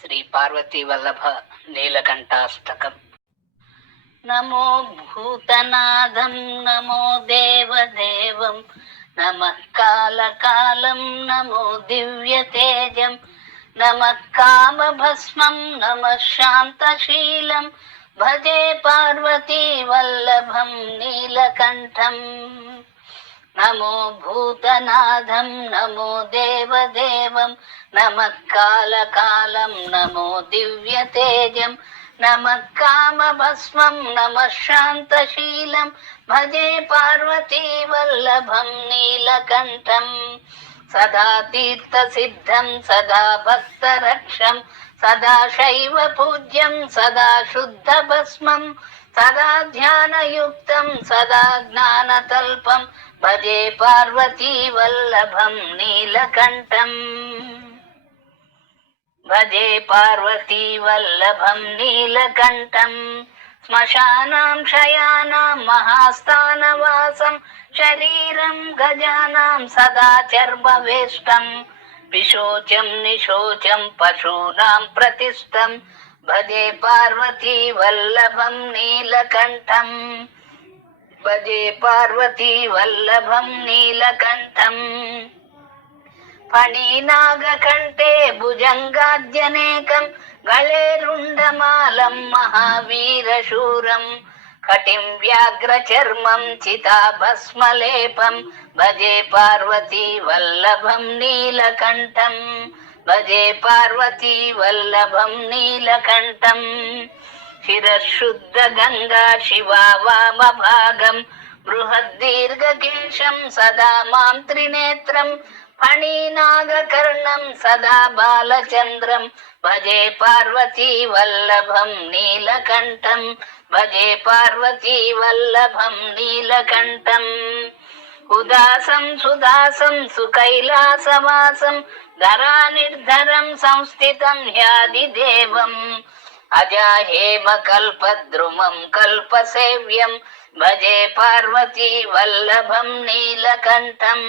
శ్రీ పార్వతీ వల్లభ నీలకంఠాష్టకం. నమో భూతనాథం నమో దేవదేవం నమ కాలకాలం నమో దివ్య తేజం నమ కామభస్మం నమ శాంతశీలం భజే పార్వతీ వల్లభం నీలకంఠం. నమో భూతనాథం నమో దేవదేవం నమకాలకాలం నమో దివ్యతేజం నమ కామభస్మం నమ శాంతశీలం భజే పార్వతీ వల్లభం నీలకంఠం. సదా తీర్థసిద్ధం సదా భక్తరక్షం సదా శైవ పూజ్యం సదా శుద్ధ భస్మం సదా ధ్యానయుక్తం సదా జ్ఞానతల్పం భజే పార్వతీ వల్లభం నీలకంఠం. భజే పార్వతీ వల్లభం నీలకంఠం. శ్మశానాం శయానాం మహాస్థానవాసం శరీరం గజానాం సదా చర్మవేష్టం విశోచం నిశోచం పశూనాం ప్రతిష్టం. భజే పార్వతీ వల్లభం నీలకంఠం. భజే పార్వతీ వల్లభం నీలకంఠం. ఫణీనాగకంఠే భుజంగాద్యనేకం. గళేరుండమాలం మహావీరశూరం కటిం వ్యాఘ్రచర్మం చితాభస్మలేపం. భజే పార్వతీ వల్లభం నీలకంఠం. భజే పార్వతీ వల్లభం నీలకంఠం. శిరశుద్ధ గంగా శివా వామభాగం బృహద్దీర్ఘకేశం సదా మాం త్రినేత్రం ఫణీనాగకర్ణం సదా బాలచంద్రం భజే పార్వతీ వల్లభం నీలకంఠం భజే పార్వతీ వల్లభం నీలకంఠం ఉదాసం సుదాసం సుకైలాసవాసం ధరా నిర్ధరం సంస్థితం హ్యాది कल्पसेव्यं అజాహేమ కల్పద్రుమం కల్పసేవ్యం. భజే పార్వతీ వల్లభం నీలకంఠం.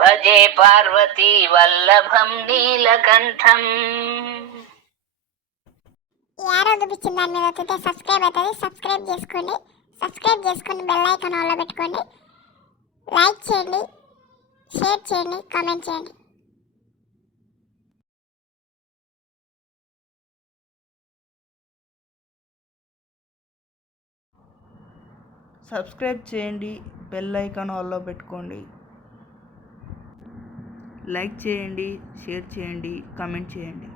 భజే పార్వతీ వల్లభం నీలకంఠం. చూపించిన దాని మీద వస్తే సబ్స్క్రైబ్ అవుతుంది. సబ్స్క్రైబ్ చేసుకోండి. సబ్స్క్రైబ్ బెల్ ఐకాన్ ఆన్లో పెట్టుకోండి. లైక్ చేయండి. షేర్ చేయండి. కామెంట్ చేయండి. సబ్స్క్రైబ్ చేయండి. బెల్ ఐకాన్ ఆల్లో పెట్టుకోండి. లైక్ చేయండి షేర్ చేయండి కామెంట్ చేయండి.